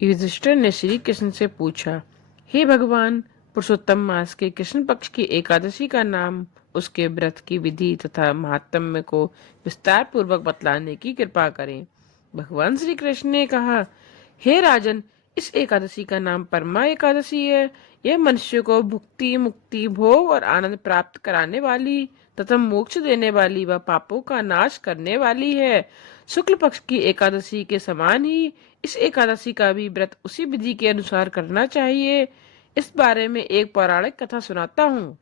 युधिष्ठिर ने श्री कृष्ण से पूछा, हे भगवान, पुरुषोत्तम मास के कृष्ण पक्ष की एकादशी का नाम, उसके व्रत की विधि तथा महात्म्य को विस्तार पूर्वक बतलाने की कृपा करें। भगवान श्री कृष्ण ने कहा, हे राजन, इस एकादशी का नाम परमा एकादशी है। यह मनुष्य को भुक्ति, मुक्ति, भोग और आनंद प्राप्त कराने वाली तथा मोक्ष देने वाली व पापों का नाश करने वाली है। शुक्ल पक्ष की एकादशी के समान ही इस एकादशी का भी व्रत उसी विधि के अनुसार करना चाहिए। इस बारे में एक पौराणिक कथा सुनाता हूँ,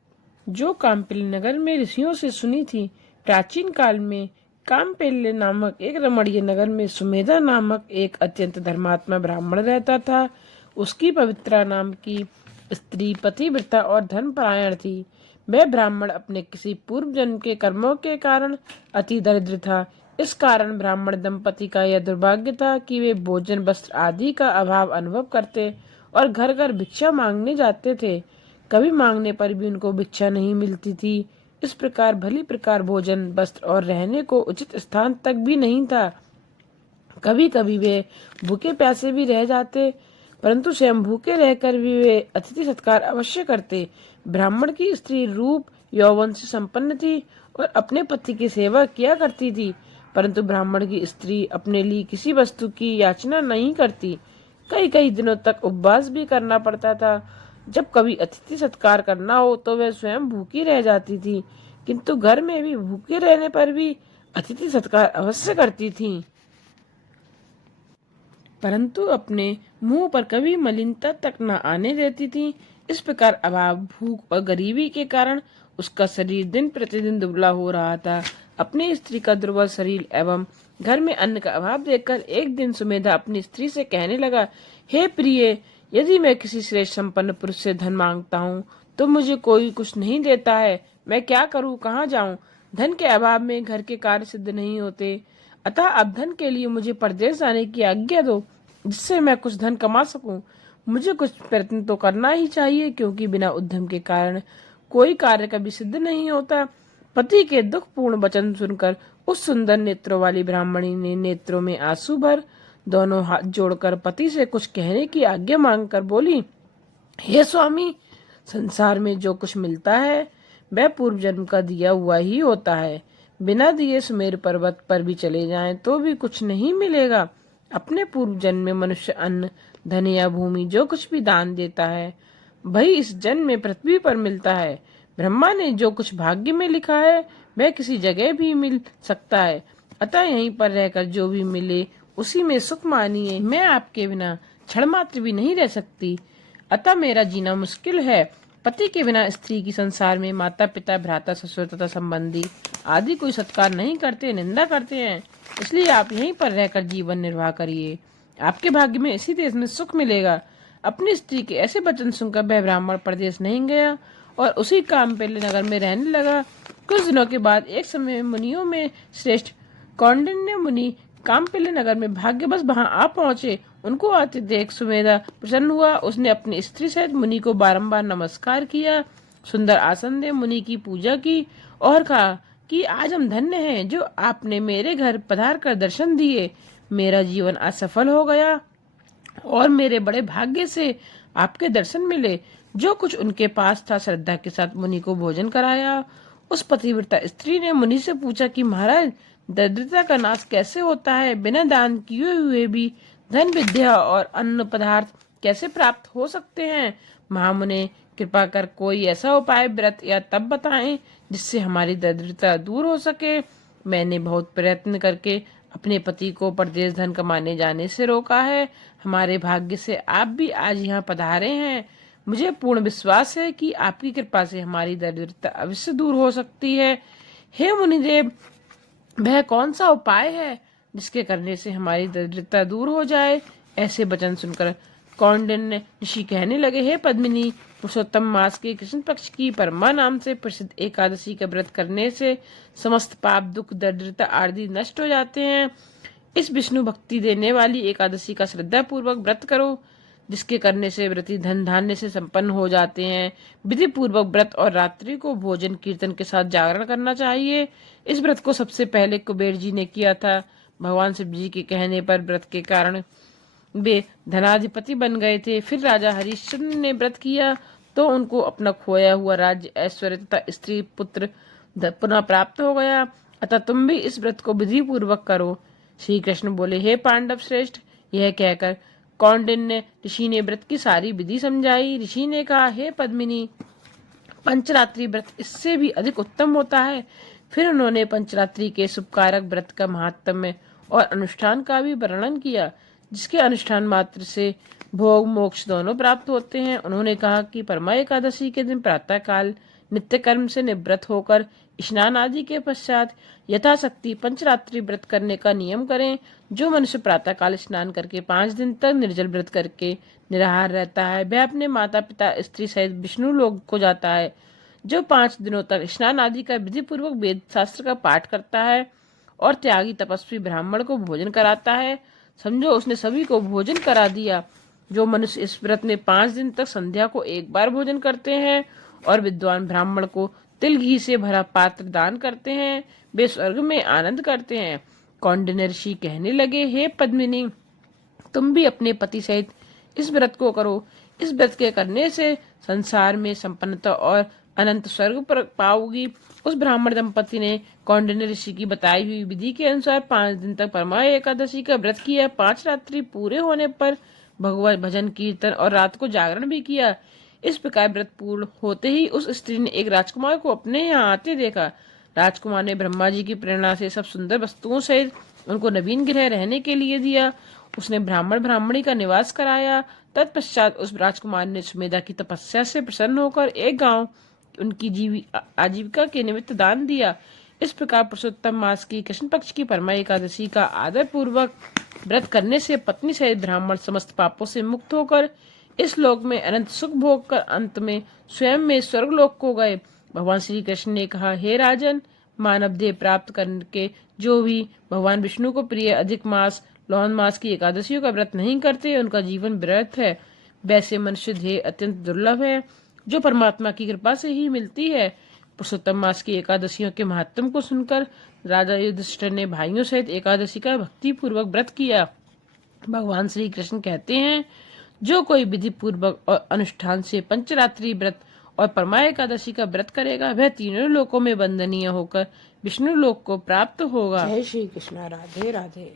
जो काम्पिल नगर में ऋषियों से सुनी थी। प्राचीन काल में काम्पिल्य नामक एक रमणीय नगर में सुमेधा नामक एक अत्यंत धर्मात्मा ब्राह्मण रहता था। उसकी पवित्रा नाम की स्त्री पतिव्रता और धर्मपरायण थी। वह ब्राह्मण अपने किसी पूर्व जन्म के कर्मों के कारण अति दरिद्र था। इस कारण ब्राह्मण दंपति का यह दुर्भाग्य था कि वे भोजन, वस्त्र आदि का अभाव अनुभव करते और घर घर भिक्षा मांगने जाते थे। कभी मांगने पर भी उनको भिक्षा नहीं मिलती थी। इस प्रकार भली प्रकार भोजन, वस्त्र और रहने को उचित स्थान तक भी नहीं था। कभी कभी वे भूखे प्यासे भी रह जाते, परंतु स्वयं भूखे रहकर भी वे अतिथि सत्कार अवश्य करते। ब्राह्मण की स्त्री रूप यौवन से संपन्न थी और अपने पति की सेवा किया करती थी, परंतु ब्राह्मण की स्त्री अपने लिए किसी वस्तु की याचना नहीं करती। कई कई दिनों तक उपवास भी करना पड़ता था। जब कभी अतिथि सत्कार करना हो तो वह स्वयं भूखी रह जाती थी, किंतु घर में भी भूखे रहने पर भी अतिथि सत्कार अवश्य करती थी, परंतु अपने मुंह पर कभी मलिनता तक न आने देती थी। इस प्रकार अभाव, भूख और गरीबी के कारण उसका शरीर दिन प्रतिदिन दुबला हो रहा था। अपनी स्त्री का दुर्बल शरीर एवं घर में अन्न का अभाव देखकर एक दिन सुमेधा अपनी स्त्री से कहने लगा, हे प्रिय, यदि मैं किसी श्रेष्ठ संपन्न पुरुष से धन मांगता हूँ तो मुझे कोई कुछ नहीं देता है। मैं क्या करूँ, कहाँ जाऊँ? धन के अभाव में घर के कार्य सिद्ध नहीं होते। अतः अब धन के लिए मुझे परदेश जाने की आज्ञा दो, जिससे मैं कुछ धन कमा सकूं। मुझे कुछ प्रयत्न तो करना ही चाहिए, क्योंकि बिना उद्यम के कारण कोई कार्य कभी सिद्ध नहीं होता। पति के दुखपूर्ण वचन सुनकर उस सुंदर नेत्रों वाली ब्राह्मणी ने नेत्रों में आंसू भर दोनों हाथ जोड़कर पति से कुछ कहने की आज्ञा मांगकर बोली, हे स्वामी, संसार में जो कुछ मिलता है वह पूर्व जन्म का दिया हुआ ही होता है। बिना दिए सुमेर पर्वत पर भी चले जाएं तो भी कुछ नहीं मिलेगा। अपने पूर्व जन्म में मनुष्य अन्न, धन या भूमि जो कुछ भी दान देता है वही इस जन्म में पृथ्वी पर मिलता है। ब्रह्मा ने जो कुछ भाग्य में लिखा है वह किसी जगह भी मिल सकता है। अतः यहीं पर रहकर जो भी मिले उसी में सुख मानिए। मैं आपके बिना क्षण मात्र भी नहीं रह सकती, अतः मेरा जीना मुश्किल है। पति के बिना स्त्री की संसार में माता पिता, भ्राता, ससुर तथा संबंधी आदि कोई सत्कार नहीं करते, निंदा करते हैं। इसलिए आप यहीं पर रहकर जीवन निर्वाह करिए। आपके भाग्य में इसी देश में सुख मिलेगा। अपनी स्त्री के ऐसे वचन सुनकर वह ब्राह्मण प्रदेश नहीं गया और उसी काम्पिल्य नगर में रहने लगा। कुछ दिनों के बाद एक समय मुनियों में श्रेष्ठ कौंडिन्य मुनि काम्पिल्य नगर में भाग्यवश वहां आ पहुंचे। उनको आते देख सुमेधा प्रसन्न हुआ। उसने अपनी स्त्री सहित मुनि को बारंबार नमस्कार किया, सुंदर आसन दे मुनि की पूजा की और कहा कि आज हम धन्य हैं जो आपने मेरे घर पधार कर दर्शन दिए। मेरा जीवन आज सफल हो गया और मेरे बड़े भाग्य से आपके दर्शन मिले। जो कुछ उनके पास था श्रद्धा के साथ मुनि को भोजन कराया। उस पतिव्रता स्त्री ने मुनि से पूछा कि महाराज, दरिद्रता का नाश कैसे होता है? बिना दान किए हुए भी धन, विद्या और अन्न पदार्थ कैसे प्राप्त हो सकते हैं? महामुने, कृपा कर कोई ऐसा उपाय, व्रत या तप बताएं जिससे हमारी दरिद्रता दूर हो सके। मैंने बहुत प्रयत्न करके अपने पति को परदेश धन कमाने जाने से रोका है। हमारे भाग्य से आप भी आज यहाँ पधारे हैं। मुझे पूर्ण विश्वास है कि आपकी कृपा से हमारी दरिद्रता अवश्य दूर हो सकती है। हे मुनिदेव, वह कौन सा उपाय है जिसके करने से हमारी दरिद्रता दूर हो जाए? ऐसे वचन सुनकर कौंडिन्य ऋषि कहने लगे, हे पद्मिनी, पुरुषोत्तम मास के कृष्ण पक्ष की परमा नाम से प्रसिद्ध एकादशी का व्रत करने से समस्त पाप, दुख, दरिद्रता आदि नष्ट हो जाते हैं। इस विष्णु भक्ति देने वाली एकादशी का श्रद्धा पूर्वक व्रत करो, जिसके करने से व्रती धन धान्य से संपन्न हो जाते हैं। विधि पूर्वक व्रत और रात्रि को भोजन कीर्तन के साथ जागरण करना चाहिए। इस व्रत को सबसे पहले कुबेर जी ने किया था। भगवान शिव जी के कहने पर व्रत के कारण वे धनाधिपति बन गए थे। फिर राजा हरिश्चंद्र ने व्रत किया तो उनको अपना खोया हुआ राज्य, ऐश्वर्य तथा स्त्री पुत्र पुनः प्राप्त हो गया। अतः तुम भी इस व्रत को विधि पूर्वक करो। श्री कृष्ण बोले, हे पांडव श्रेष्ठ। यह कहकर कौंडिन्य ऋषि ने व्रत की सारी विधि समझाई। ऋषि ने कहा, हे पद्मिनी, पंचरात्रि व्रत इससे भी अधिक उत्तम होता है। फिर उन्होंने पंचरात्रि के शुभकारक व्रत का महात्म्य और अनुष्ठान का भी वर्णन किया, जिसके अनुष्ठान मात्र से भोग मोक्ष दोनों प्राप्त होते हैं। उन्होंने कहा कि परमा एकादशी के दिन प्रातः काल नित्य कर्म से निवृत्त होकर स्नान आदि के पश्चात यथाशक्ति पंचरात्रि व्रत करने का नियम करें। जो मनुष्य प्रातः काल स्नान करके 5 दिन तक निर्जल व्रत करके निराहार रहता है, वह अपने माता पिता स्त्री सहित विष्णु लोक को जाता है। जो 5 दिनों तक स्नान आदि का विधि पूर्वक वेद शास्त्र का पाठ करता है और त्यागी तपस्वी ब्राह्मण को भोजन कराता है, समझो उसने सभी को भोजन करा दिया। जो मनुष्य इस व्रत में 5 दिन तक संध्या को एक बार भोजन करते हैं और विद्वान ब्राह्मण को तिल घी से भरा पात्र दान करते हैं, वे स्वर्ग में आनंद करते हैं। कौंडिन्य ऋषि कहने लगे, हे पद्मिनी, तुम भी अपने पति सहित इस व्रत को करो। इस व्रत के करने से संसार में संपन्नता और अनंत स्वर्ग पर पाओगी। उस ब्राह्मण दंपति ने कौंडिन्य ऋषि की बताई हुई विधि के अनुसार 5 दिन तक परमा एकादशी का व्रत किया। 5 रात्रि पूरे होने पर भगवत भजन कीर्तन और रात को जागरण भी किया। इस प्रकार व्रत पूर्ण होते ही उस स्त्री ने एक राजकुमार को अपने यहाँ आते देखा। राजकुमार ने ब्रह्मा जी की प्रेरणा से सब सुंदर वस्तुओं सहित उनको नवीन गृह रहने के लिए दिया। उसने ब्राह्मण ब्राह्मणी का निवास कराया। तत्पश्चात उस राजकुमार ने सुमेधा की तपस्या से प्रसन्न होकर एक गांव उनकी आजीविका के निमित्त दान दिया। इस प्रकार पुरुषोत्तम मास की कृष्ण पक्ष की परमा एकादशी का आदर पूर्वक व्रत करने से पत्नी सहित ब्राह्मण समस्त पापों से मुक्त होकर इस लोक में अनंत सुख भोग कर अंत में स्वयं में स्वर्गलोक को गए। भगवान श्री कृष्ण ने कहा, हे राजन, मानव देह प्राप्त करके जो भी भगवान विष्णु को प्रिय अधिक मास लौन मास की एकादशियों का व्रत नहीं करते, उनका जीवन व्यर्थ है। वैसे मनुष्य देह अत्यंत दुर्लभ है, जो परमात्मा की कृपा से ही मिलती है। पुरुषोत्तम मास की एकादशियों के महत्व को सुनकर राजा युधिष्ठिर ने भाइयों सहित एकादशी का भक्ति पूर्वक व्रत किया। भगवान श्री कृष्ण कहते हैं, जो कोई विधि पूर्वक और अनुष्ठान से पंचरात्रि व्रत और परमा एकादशी का व्रत करेगा, वह तीनों लोकों में वंदनीय होकर विष्णु लोक को प्राप्त होगा। जय श्री कृष्ण। राधे राधे।